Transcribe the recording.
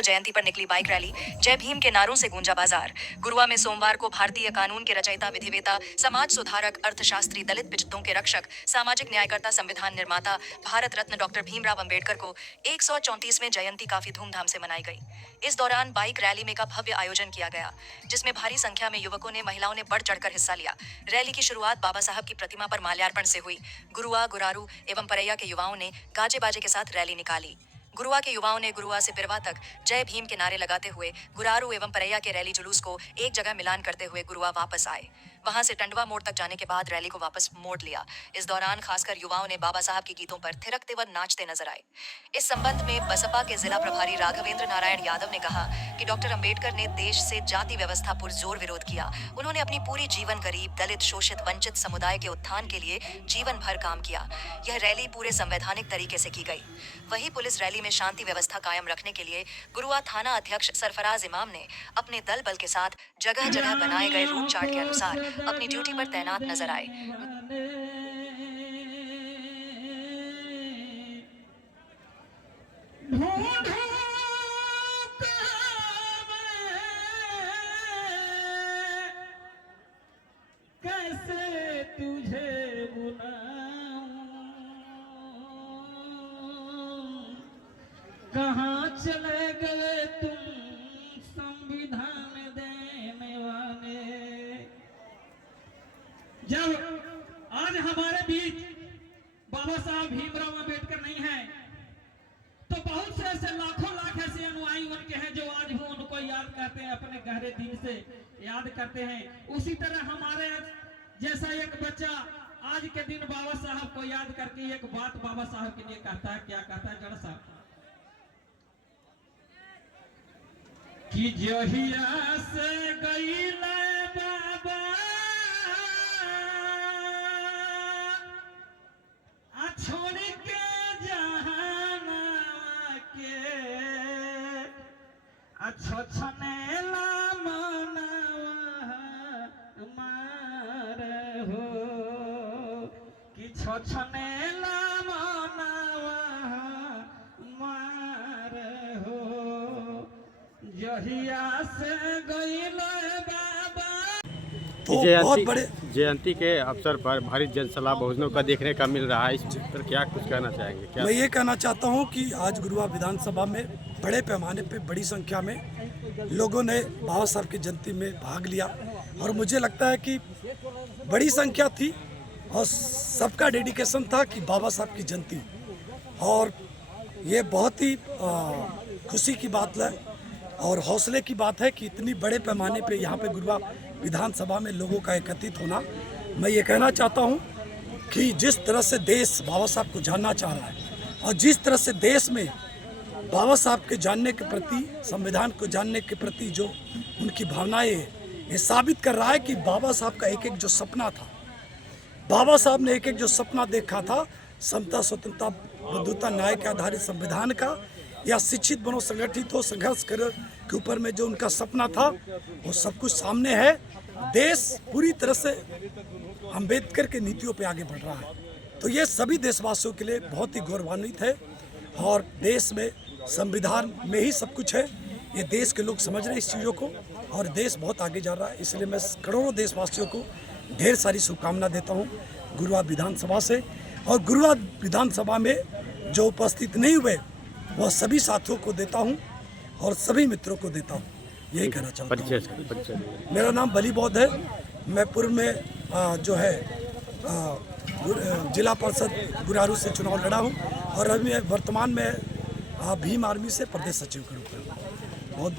अंबेडकर जयंती पर निकली bike rally, जय भीम के नारों से गूंजा बाजार। गुरुआ में सोमवार को भारतीय कानून के रचयिता, विधिवेता, समाज सुधारक, अर्थशास्त्री, दलित पिछड़ों के रक्षक, सामाजिक न्यायकर्ता, संविधान निर्माता, भारत रत्न डॉक्टर भीमराव अंबेडकर को 134वें जयंती काफी धूमधाम से मनाई गई। इस दौरान बाइक रैली में का भव्य आयोजन किया गया, जिसमें भारी संख्या में युवकों ने, महिलाओं ने बढ़ चढ़कर हिस्सा लिया। रैली की शुरुआत बाबा साहब की प्रतिमा पर माल्यार्पण से हुई। गुरुआ, गुरारू एवं परैया के युवाओं ने गाजे बाजे के साथ रैली निकाली। गुरुआ के युवाओं ने गुरुआ से पिरवा तक जय भीम के नारे लगाते हुए गुरारू एवं परैया के रैली जुलूस को एक जगह मिलान करते हुए गुरुआ वापस आए। वहां से टंडवा मोड़ तक जाने के बाद रैली को वापस मोड़ लिया। इस दौरान खासकर युवाओं ने बाबा साहब के गीतों पर थिरकते व नाचते नजर आए। इस संबंध में बसपा के जिला प्रभारी राघवेंद्र नारायण यादव ने कहा कि डॉक्टर अंबेडकर ने देश से जाति व्यवस्था पुरजोर विरोध किया। उन्होंने अपनी पूरी जीवन गरीब, दलित, शोषित, वंचित समुदाय के उत्थान के लिए जीवन भर काम किया। यह रैली पूरे संवैधानिक तरीके से की गई। वहीं पुलिस रैली में शांति व्यवस्था कायम रखने के लिए गुरुआ थाना अध्यक्ष सरफराज इमाम ने अपने दल बल के साथ जगह जगह बनाए गए रूट चार्ट के अनुसार अपनी ड्यूटी पर तैनात नजर आए। कैसे तुझे कहाँ चले गए तुम संविधान देने वाले। जब आज हमारे बीच बाबा साहब भीमराव अंबेडकर नहीं है, तो बहुत से ऐसे लाखों लाख ऐसे अनुयायी उनके हैं जो आज भी उनको याद करते हैं, अपने गहरे दिल से याद करते हैं। उसी तरह हमारे जैसा एक बच्चा आज के दिन बाबा साहब को याद करके एक बात बाबा साहब के लिए कहता है। क्या कहता है? जरा साहब कि जहिया से गईले बाबा छोड़ के जहाना के छछनेला मनवा मार हो कि छछनेला मनवा मार हो जहिया से गईले बाबा। तो बहुत बड़े जयंती के अवसर पर भारी जनसलाह बहुजनों का देखने का मिल रहा है। इस पर क्या कुछ कहना चाहेंगे? क्या मैं ये कहना चाहता हूँ कि आज गुरुआ विधानसभा में बड़े पैमाने पे बड़ी संख्या में लोगों ने बाबा साहब की जयंती में भाग लिया और मुझे लगता है कि बड़ी संख्या थी और सबका डेडिकेशन था कि बाबा साहब की जयंती, और ये बहुत ही खुशी की बात है और हौसले की बात है कि इतनी बड़े पैमाने पे यहाँ पे गुरुआ विधानसभा में लोगों का एकत्रित होना। मैं ये कहना चाहता हूँ कि जिस तरह से देश बाबा साहब को जानना चाह रहा है और जिस तरह से देश में बाबा साहब के जानने के प्रति, संविधान को जानने के प्रति जो उनकी भावनाएं है, ये साबित कर रहा है कि बाबा साहब का एक एक जो सपना था, बाबा साहब ने एक एक जो सपना देखा था, समता, स्वतंत्रता, बंधुता, न्याय के आधारित संविधान का, या शिक्षित बनो, संगठित हो, संघर्ष करो के ऊपर में जो उनका सपना था वो सब कुछ सामने है। देश पूरी तरह से अंबेडकर के नीतियों पे आगे बढ़ रहा है, तो ये सभी देशवासियों के लिए बहुत ही गौरवान्वित है और देश में संविधान में ही सब कुछ है। ये देश के लोग समझ रहे हैं इस चीज़ों को और देश बहुत आगे जा रहा है। इसलिए मैं करोड़ों देशवासियों को ढेर सारी शुभकामना देता हूँ गुरुआ विधानसभा से, और गुरुआ विधानसभा में जो उपस्थित नहीं हुए वह सभी साथियों को देता हूं और सभी मित्रों को देता हूं। यही कहना चाहता हूं। मेरा नाम बली बौद्ध है। मैं पूर्व में जो है जिला परिषद गुरारू से चुनाव लड़ा हूं और अभी वर्तमान में भीम आर्मी से प्रदेश सचिव के रूप में। बहुत